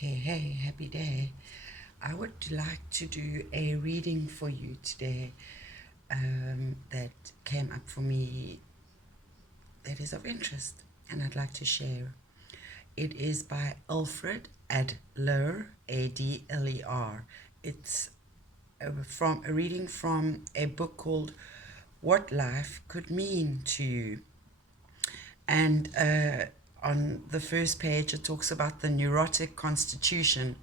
Hey, happy day. I would like to do a reading for you today that came up for me that is of interest and I'd like to share. It is by Alfred Adler, Adler. It's from a reading from a book called What Life Could Mean to You. And on the first page, it talks about the neurotic constitution,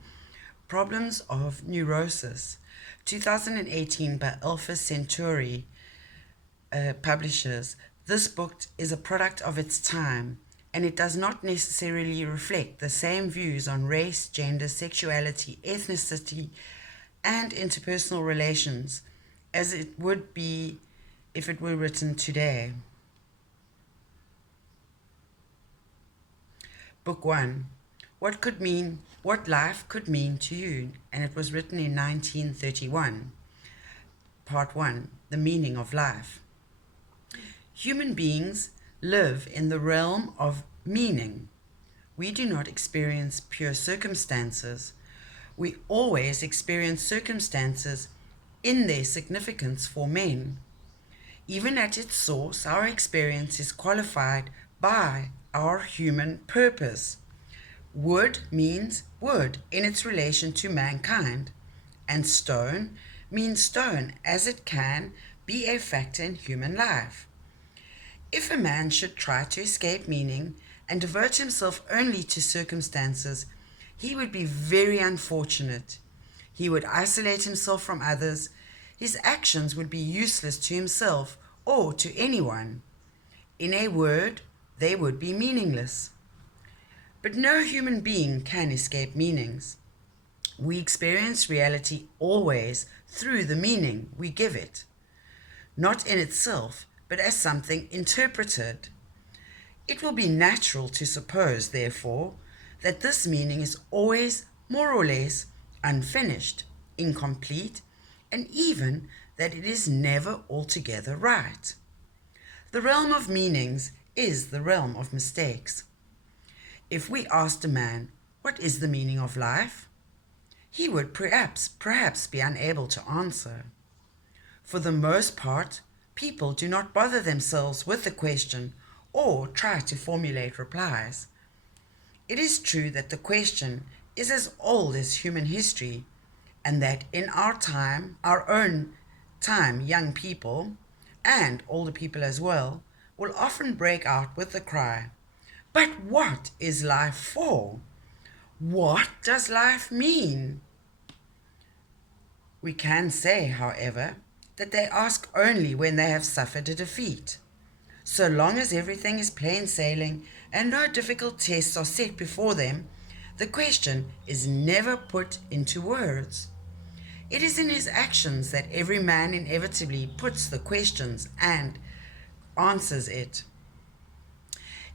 problems of neurosis. 2018 by Alpha Centauri publishers. This book is a product of its time, and it does not necessarily reflect the same views on race, gender, sexuality, ethnicity, and interpersonal relations as it would be if it were written today. Book 1. What life could mean to you, and it was written in 1931. Part 1. The meaning of life. Human beings live in the realm of meaning. We do not experience pure circumstances. We always experience circumstances in their significance for men. Even at its source, our experience is qualified by our human purpose. Wood means wood in its relation to mankind, and stone means stone as it can be a factor in human life. If a man should try to escape meaning and devote himself only to circumstances, he would be very unfortunate. He would isolate himself from others. His actions would be useless to himself or to anyone. In a word, they would be meaningless. But no human being can escape meanings. We experience reality always through the meaning we give it, not in itself, but as something interpreted. It will be natural to suppose, therefore, that this meaning is always more or less unfinished, incomplete, and even that it is never altogether right. The realm of meanings is the realm of mistakes. If we asked a man, "What is the meaning of life?" he would perhaps be unable to answer. For the most part, people do not bother themselves with the question or try to formulate replies. It is true that the question is as old as human history, and that in our own time, young people, and older people as well, will often break out with the cry, "But what is life for? What does life mean?" We can say, however, that they ask only when they have suffered a defeat. So long as everything is plain sailing and no difficult tests are set before them, the question is never put into words. It is in his actions that every man inevitably puts the questions and answers it.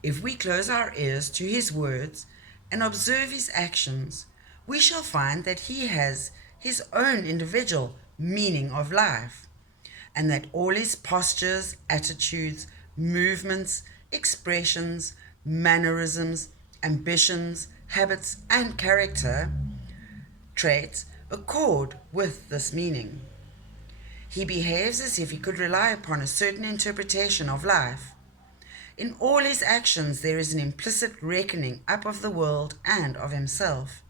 If we close our ears to his words and observe his actions, we shall find that he has his own individual meaning of life, and that all his postures, attitudes, movements, expressions, mannerisms, ambitions, habits, and character traits accord with this meaning. He behaves as if he could rely upon a certain interpretation of life. In all his actions there is an implicit reckoning up of the world and of himself.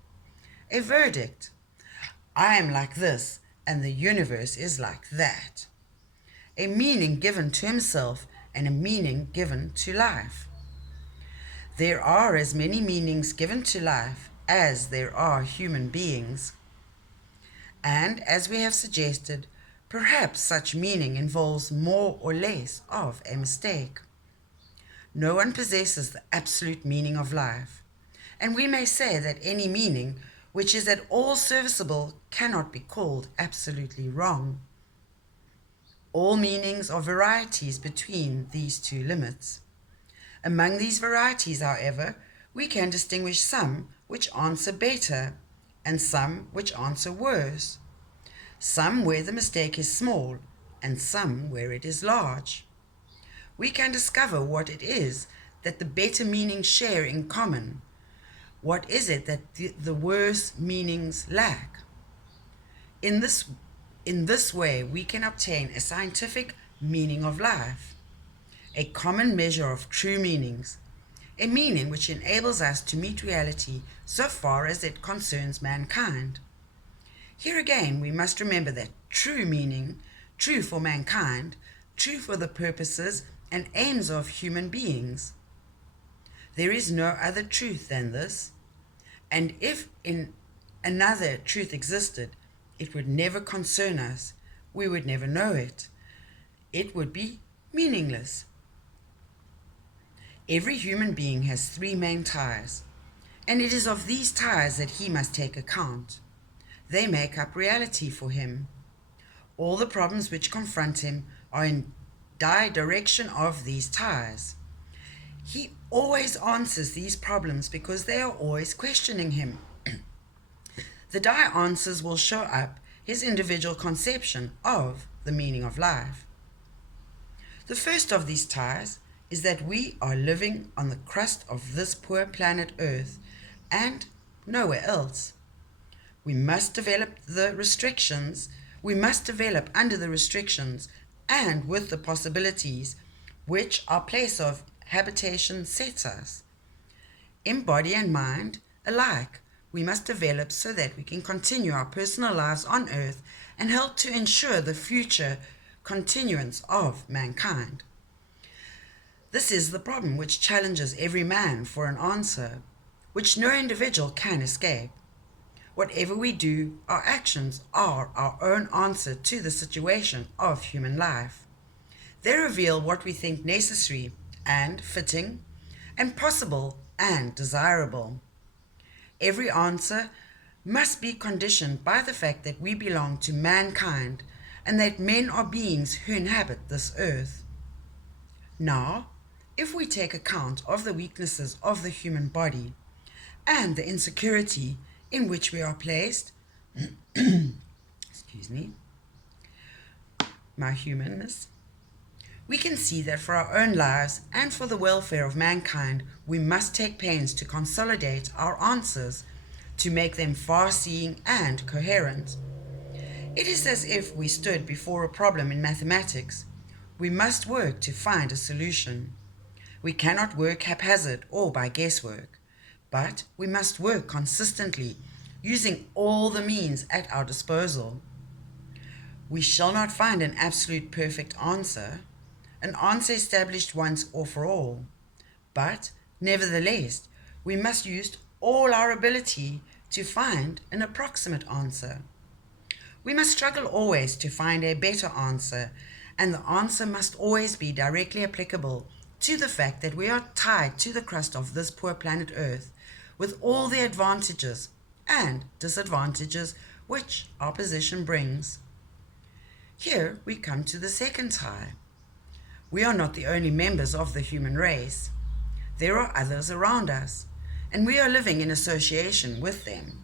A verdict. I am like this, and the universe is like that. A meaning given to himself and a meaning given to life. There are as many meanings given to life as there are human beings. And as we have suggested, perhaps such meaning involves more or less of a mistake. No one possesses the absolute meaning of life, and we may say that any meaning which is at all serviceable cannot be called absolutely wrong. All meanings are varieties between these two limits. Among these varieties, however, we can distinguish some which answer better and some which answer worse, some where the mistake is small and some where it is large. We can discover what it is that the better meanings share in common. What is it that the words meanings lack? In this way, we can obtain a scientific meaning of life, a common measure of true meanings, a meaning which enables us to meet reality so far as it concerns mankind. Here again, we must remember that true meaning, true for mankind, true for the purposes and aims of human beings. There is no other truth than this, and if in another truth existed, it would never concern us. We would never know it. It would be meaningless. Every human being has three main ties, and it is of these ties that he must take account. They make up reality for him. All the problems which confront him are in direction of these ties. He always answers these problems because they are always questioning him. The answers will show up his individual conception of the meaning of life. The first of these ties is that we are living on the crust of this poor planet Earth and nowhere else. We must develop under the restrictions and with the possibilities which our place of habitation sets us. In body and mind alike, we must develop so that we can continue our personal lives on earth and help to ensure the future continuance of mankind. This is the problem which challenges every man for an answer, which no individual can escape. Whatever we do, our actions are our own answer to the situation of human life. They reveal what we think necessary and fitting and possible and desirable. Every answer must be conditioned by the fact that we belong to mankind and that men are beings who inhabit this earth. Now, if we take account of the weaknesses of the human body and the insecurity in which we are placed, excuse me, my humanness, we can see that for our own lives and for the welfare of mankind, we must take pains to consolidate our answers, to make them far-seeing and coherent. It is as if we stood before a problem in mathematics. We must work to find a solution. We cannot work haphazard or by guesswork, but we must work consistently, using all the means at our disposal. We shall not find an absolute perfect answer, an answer established once or for all, but nevertheless, we must use all our ability to find an approximate answer. We must struggle always to find a better answer, and the answer must always be directly applicable to the fact that we are tied to the crust of this poor planet Earth, with all the advantages and disadvantages which our position brings. Here we come to the second tie. We are not the only members of the human race. There are others around us, and we are living in association with them.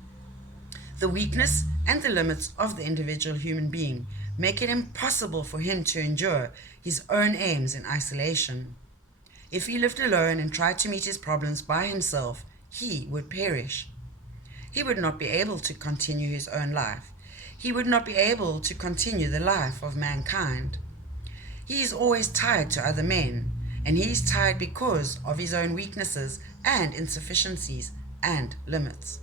The weakness and the limits of the individual human being make it impossible for him to endure his own aims in isolation. If he lived alone and tried to meet his problems by himself, he would perish. He would not be able to continue his own life. He would not be able to continue the life of mankind. He is always tied to other men, and he is tied because of his own weaknesses and insufficiencies and limits.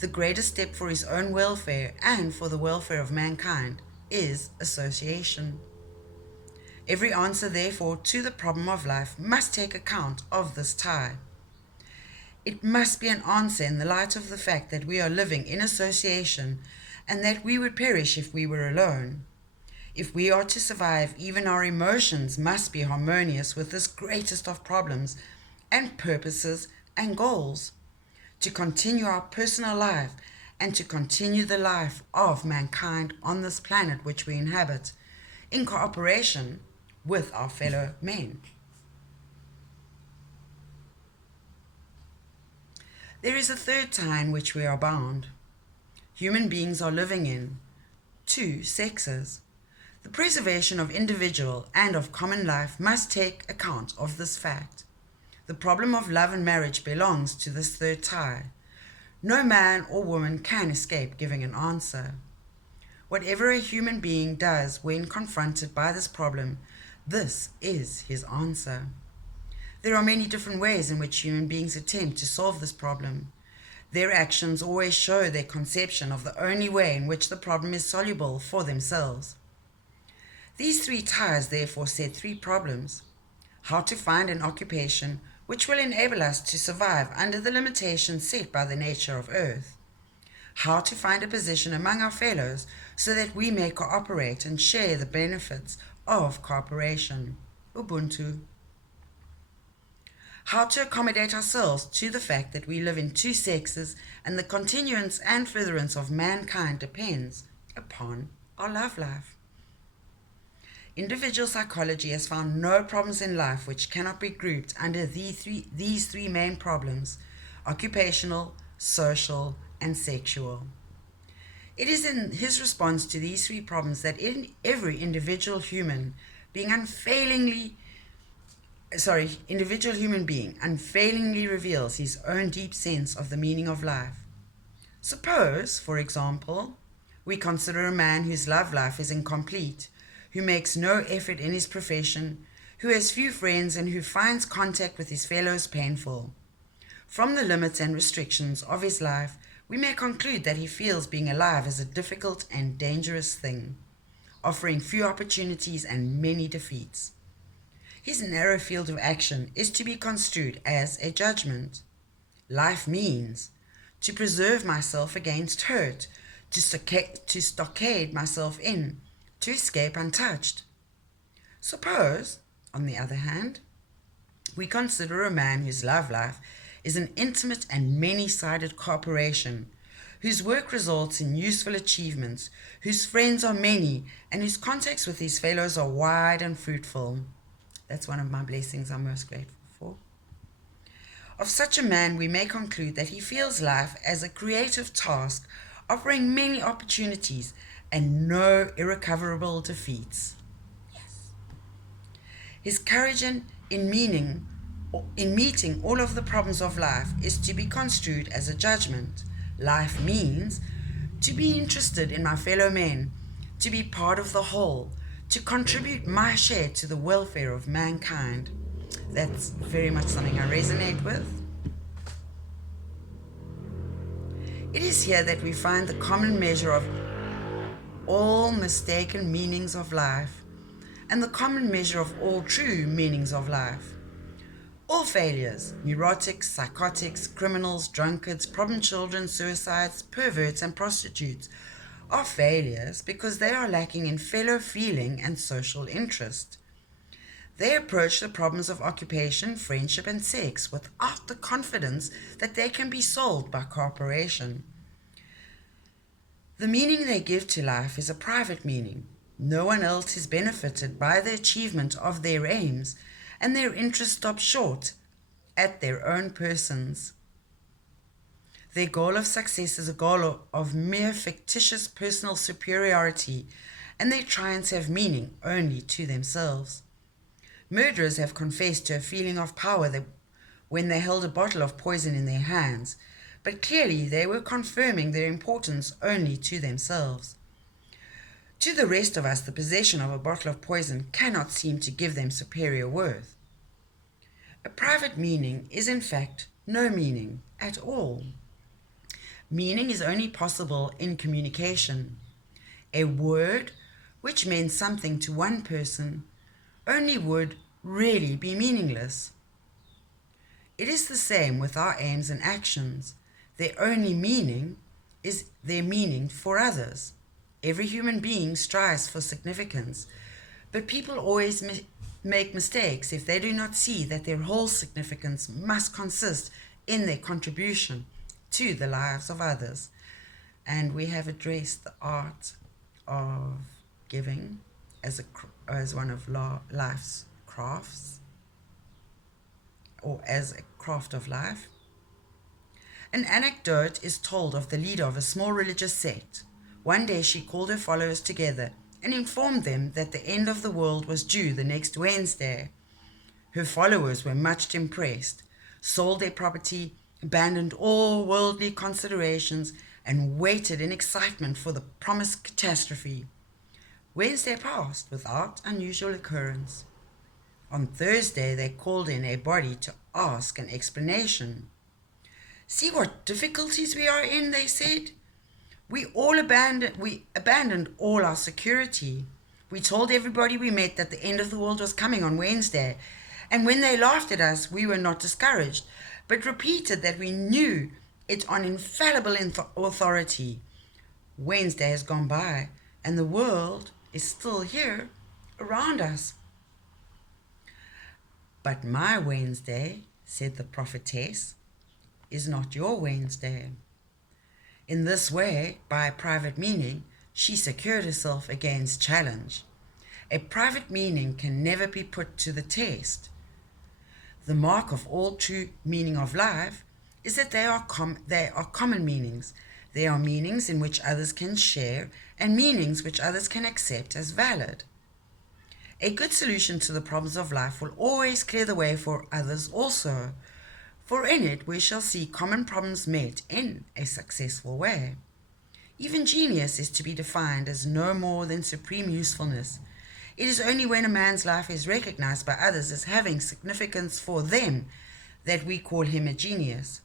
The greatest step for his own welfare and for the welfare of mankind is association. Every answer, therefore, to the problem of life must take account of this tie. It must be an answer in the light of the fact that we are living in association and that we would perish if we were alone. If we are to survive, even our emotions must be harmonious with this greatest of problems and purposes and goals, to continue our personal life and to continue the life of mankind on this planet which we inhabit, in cooperation with our fellow men. There is a third tie in which we are bound. Human beings are living in two sexes. The preservation of individual and of common life must take account of this fact. The problem of love and marriage belongs to this third tie. No man or woman can escape giving an answer. Whatever a human being does when confronted by this problem, this is his answer. There are many different ways in which human beings attempt to solve this problem. Their actions always show their conception of the only way in which the problem is soluble for themselves. These three ties therefore set three problems: how to find an occupation which will enable us to survive under the limitations set by the nature of earth, how to find a position among our fellows so that we may cooperate and share the benefits of cooperation, Ubuntu, how to accommodate ourselves to the fact that we live in two sexes and the continuance and furtherance of mankind depends upon our love life. Individual psychology has found no problems in life which cannot be grouped under these three main problems: occupational, social, and sexual. It is in his response to these three problems that every individual human being unfailingly reveals his own deep sense of the meaning of life. Suppose, for example, we consider a man whose love life is incomplete, who makes no effort in his profession, who has few friends, and who finds contact with his fellows painful. From the limits and restrictions of his life, we may conclude that he feels being alive is a difficult and dangerous thing, offering few opportunities and many defeats. His narrow field of action is to be construed as a judgment. Life means to preserve myself against hurt, to stockade myself in, to escape untouched. Suppose, on the other hand, we consider a man whose love life is an intimate and many-sided cooperation, whose work results in useful achievements, whose friends are many, and whose contacts with his fellows are wide and fruitful. That's one of my blessings I'm most grateful for. Of such a man, we may conclude that he feels life as a creative task, offering many opportunities and no irrecoverable defeats. Yes. His courage in meeting all of the problems of life is to be construed as a judgment. Life means to be interested in my fellow men, to be part of the whole, to contribute my share to the welfare of mankind. That's very much something I resonate with. It is here that we find the common measure of all mistaken meanings of life and the common measure of all true meanings of life. All failures, neurotics, psychotics, criminals, drunkards, problem children, suicides, perverts, and prostitutes, are failures because they are lacking in fellow feeling and social interest. They approach the problems of occupation, friendship, and sex without the confidence that they can be solved by cooperation. The meaning they give to life is a private meaning. No one else is benefited by the achievement of their aims, and their interests stop short at their own persons. Their goal of success is a goal of mere fictitious personal superiority, and their triumphs have meaning only to themselves. Murderers have confessed to a feeling of power when they held a bottle of poison in their hands, but clearly they were confirming their importance only to themselves. To the rest of us, the possession of a bottle of poison cannot seem to give them superior worth. A private meaning is in fact no meaning at all. Meaning is only possible in communication. A word which meant something to one person only would really be meaningless. It is the same with our aims and actions. Their only meaning is their meaning for others. Every human being strives for significance, but people always make mistakes if they do not see that their whole significance must consist in their contribution to the lives of others. And we have addressed the art of giving as one of life's crafts, or as a craft of life. An anecdote is told of the leader of a small religious sect. One day she called her followers together and informed them that the end of the world was due the next Wednesday. Her followers were much impressed, sold their property, abandoned all worldly considerations, and waited in excitement for the promised catastrophe. Wednesday passed without unusual occurrence. On Thursday, they called in a body to ask an explanation. "See what difficulties we are in," they said. We abandoned all our security. We told everybody we met that the end of the world was coming on Wednesday, and when they laughed at us, we were not discouraged, but repeated that we knew it on infallible authority. Wednesday has gone by, and the world is still here around us. "But my Wednesday," said the prophetess, "is not your Wednesday." In this way, by private meaning, she secured herself against challenge. A private meaning can never be put to the test. The mark of all true meaning of life is that they are common meanings. They are meanings in which others can share and meanings which others can accept as valid. A good solution to the problems of life will always clear the way for others also, for in it we shall see common problems met in a successful way. Even genius is to be defined as no more than supreme usefulness. It is only when a man's life is recognized by others as having significance for them that we call him a genius.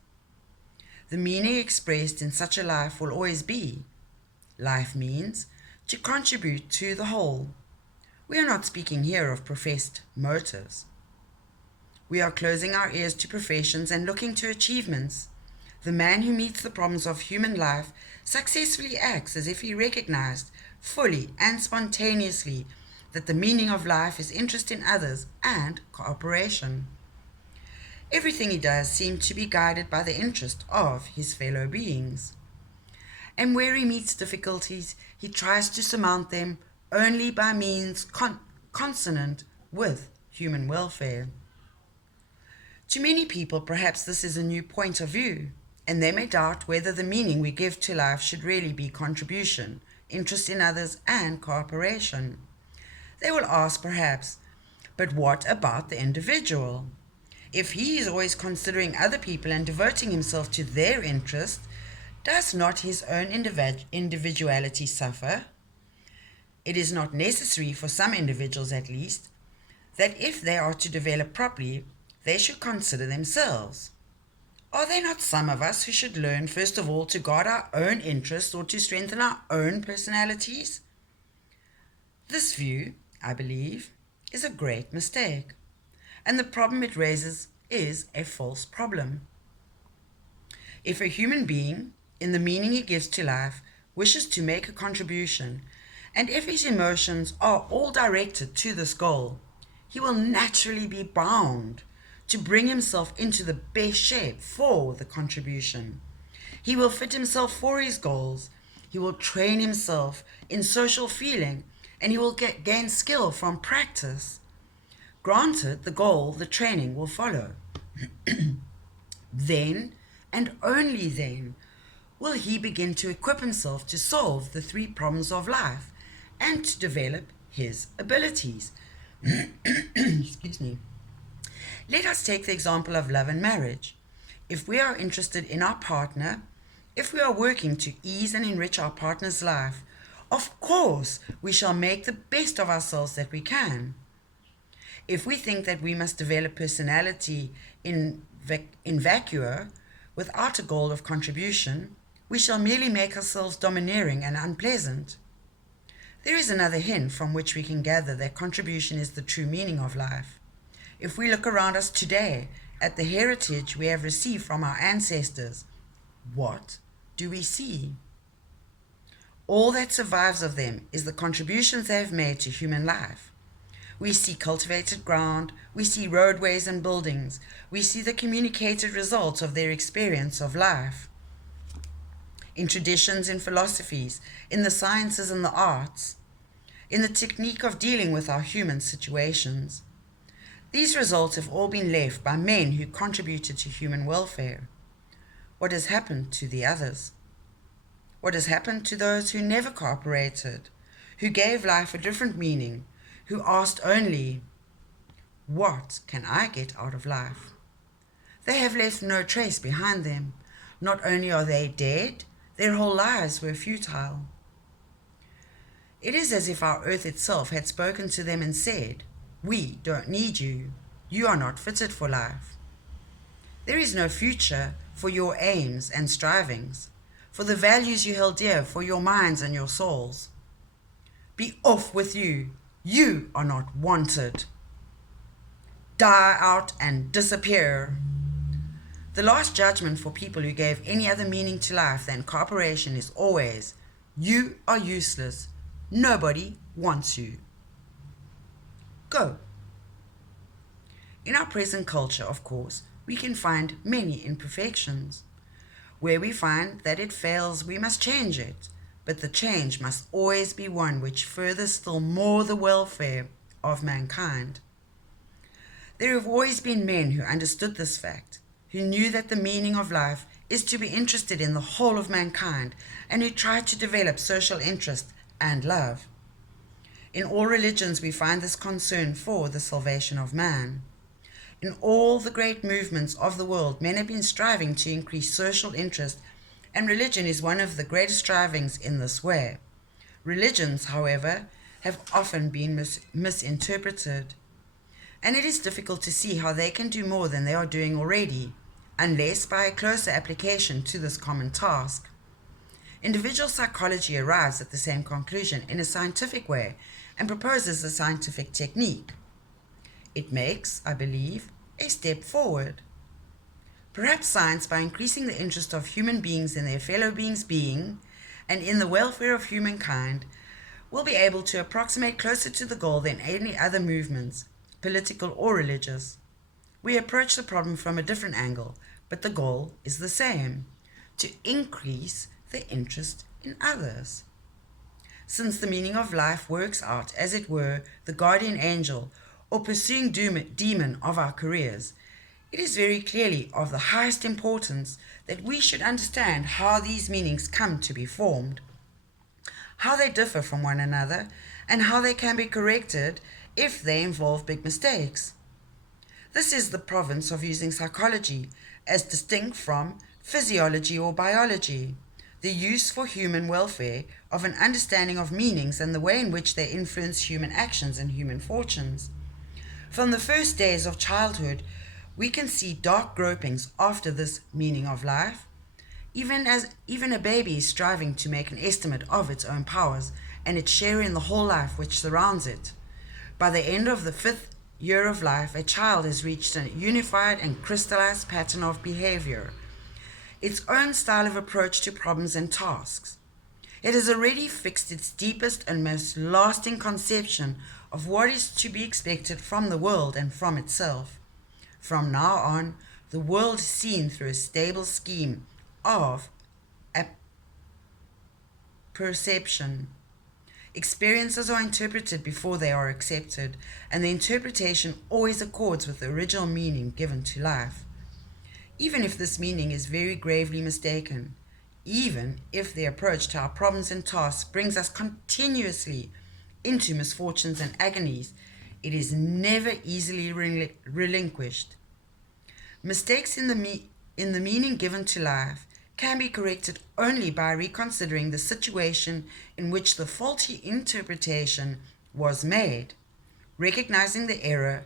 The meaning expressed in such a life will always be, life means to contribute to the whole. We are not speaking here of professed motives. We are closing our ears to professions and looking to achievements. The man who meets the problems of human life successfully acts as if he recognized fully and spontaneously that the meaning of life is interest in others and cooperation. Everything he does seems to be guided by the interest of his fellow beings. And where he meets difficulties, he tries to surmount them only by means consonant with human welfare. To many people, perhaps this is a new point of view, and they may doubt whether the meaning we give to life should really be contribution, interest in others, and cooperation. They will ask, perhaps, but what about the individual? If he is always considering other people and devoting himself to their interest, does not his own individuality suffer? It is not necessary for some individuals, at least, that if they are to develop properly, they should consider themselves. Are there not some of us who should learn, first of all, to guard our own interests or to strengthen our own personalities? This view, I believe, is a great mistake, and the problem it raises is a false problem. If a human being, in the meaning he gives to life, wishes to make a contribution, and if his emotions are all directed to this goal, he will naturally be bound to bring himself into the best shape for the contribution. He will fit himself for his goals. He will train himself in social feeling, and he will gain skill from practice. Granted the goal, the training will follow. Then, and only then, will he begin to equip himself to solve the three problems of life and to develop his abilities. Excuse me. Let us take the example of love and marriage. If we are interested in our partner, if we are working to ease and enrich our partner's life, of course we shall make the best of ourselves that we can. If we think that we must develop personality in vacuo without a goal of contribution, we shall merely make ourselves domineering and unpleasant. There is another hint from which we can gather that contribution is the true meaning of life. If we look around us today at the heritage we have received from our ancestors, what do we see? All that survives of them is the contributions they have made to human life. We see cultivated ground, we see roadways and buildings, we see the communicated results of their experience of life. In traditions, in philosophies, in the sciences and the arts, in the technique of dealing with our human situations. These results have all been left by men who contributed to human welfare. What has happened to the others? What has happened to those who never cooperated, who gave life a different meaning, who asked only, What can I get out of life? They have left no trace behind them. Not only are they dead, their whole lives were futile. It is as if our earth itself had spoken to them and said, "We don't need you. You are not fitted for life. There is no future for your aims and strivings, for the values you held dear for your minds and your souls. Be off with you. You are not wanted. Die out and disappear." The last judgment for people who gave any other meaning to life than cooperation is always, "You are useless. Nobody wants you. Go." In our present culture, of course, we can find many imperfections. Where we find that it fails, we must change it, but the change must always be one which furthers still more the welfare of mankind. There have always been men who understood this fact, who knew that the meaning of life is to be interested in the whole of mankind, and who tried to develop social interest and love. In all religions we find this concern for the salvation of man. In all the great movements of the world, men have been striving to increase social interest, and religion is one of the greatest strivings in this way. Religions, however, have often been misinterpreted, and it is difficult to see how they can do more than they are doing already, unless by a closer application to this common task. Individual psychology arrives at the same conclusion in a scientific way and proposes a scientific technique. It makes, I believe, a step forward. Perhaps science, by increasing the interest of human beings in their fellow beings' being and in the welfare of humankind, will be able to approximate closer to the goal than any other movements, political or religious. We approach the problem from a different angle, but the goal is the same: to increase the interest in others. Since the meaning of life works out, as it were, the guardian angel or pursuing demon of our careers, it is very clearly of the highest importance that we should understand how these meanings come to be formed, how they differ from one another, and how they can be corrected if they involve big mistakes. This is the province of using psychology as distinct from physiology or biology, the use for human welfare of an understanding of meanings and the way in which they influence human actions and human fortunes. From the first days of childhood, we can see dark gropings after this meaning of life, even a baby is striving to make an estimate of its own powers and its share in the whole life which surrounds it. By the end of the 5th year of life, a child has reached a unified and crystallized pattern of behavior, its own style of approach to problems and tasks. It has already fixed its deepest and most lasting conception of what is to be expected from the world and from itself. From now on, the world is seen through a stable scheme of perception. Experiences are interpreted before they are accepted, and the interpretation always accords with the original meaning given to life. Even if this meaning is very gravely mistaken, even if the approach to our problems and tasks brings us continuously into misfortunes and agonies, it is never easily relinquished. Mistakes in the meaning given to life can be corrected only by reconsidering the situation in which the faulty interpretation was made, recognizing the error,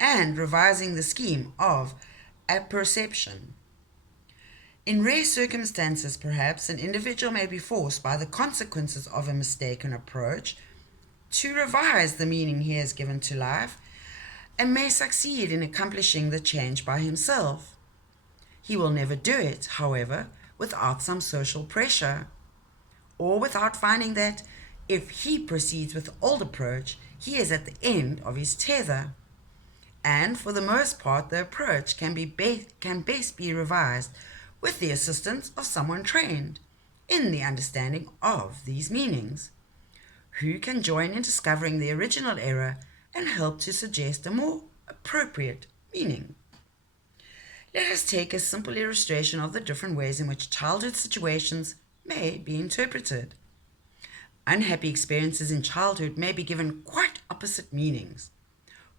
and revising the scheme of apperception. In rare circumstances, perhaps, an individual may be forced by the consequences of a mistaken approach to revise the meaning he has given to life, and may succeed in accomplishing the change by himself. He will never do it, however, without some social pressure, or without finding that if he proceeds with the old approach, he is at the end of his tether. And for the most part, the approach can best be revised with the assistance of someone trained in the understanding of these meanings, who can join in discovering the original error and help to suggest a more appropriate meaning. Let us take a simple illustration of the different ways in which childhood situations may be interpreted. Unhappy experiences in childhood may be given quite opposite meanings.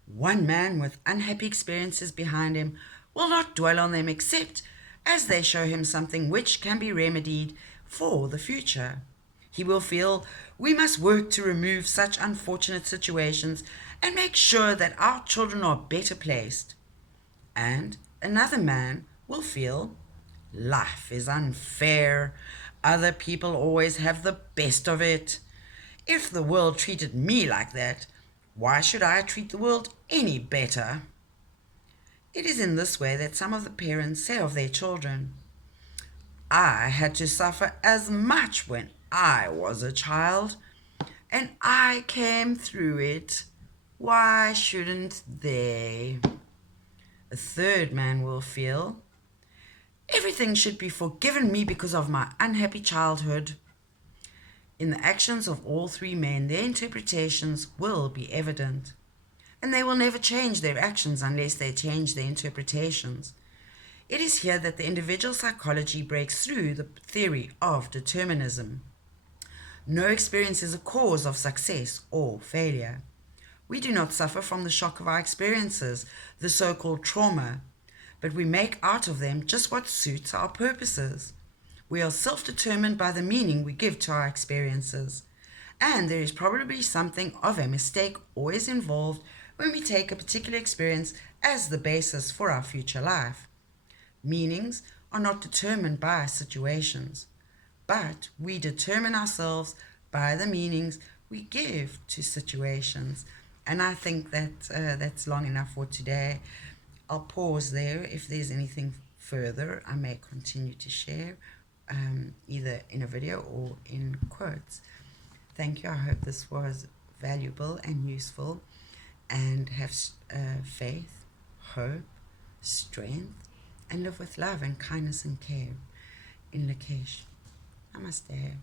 One man with unhappy experiences behind him will not dwell on them except as they show him something which can be remedied for the future. He will feel we must work to remove such unfortunate situations and make sure that our children are better placed. And another man will feel life is unfair. Other people always have the best of it. If the world treated me like that, why should I treat the world any better? It is in this way that some of the parents say of their children, I had to suffer as much when I was a child, and I came through it. Why shouldn't they? A third man will feel, everything should be forgiven me because of my unhappy childhood. In the actions of all three men, their interpretations will be evident, and they will never change their actions unless they change their interpretations. It is here that the individual psychology breaks through the theory of determinism. No experience is a cause of success or failure. We do not suffer from the shock of our experiences, the so called trauma, but we make out of them just what suits our purposes. We are self determined by the meaning we give to our experiences, and there is probably something of a mistake always involved when we take a particular experience as the basis for our future life. Meanings are not determined by situations, but we determine ourselves by the meanings we give to situations. And I think that that's long enough for today. I'll pause there. If there's anything further, I may continue to share, either in a video or in quotes. Thank you. I hope this was valuable and useful, and have faith, hope, strength, and live with love and kindness and care. In Lakesh. Namaste.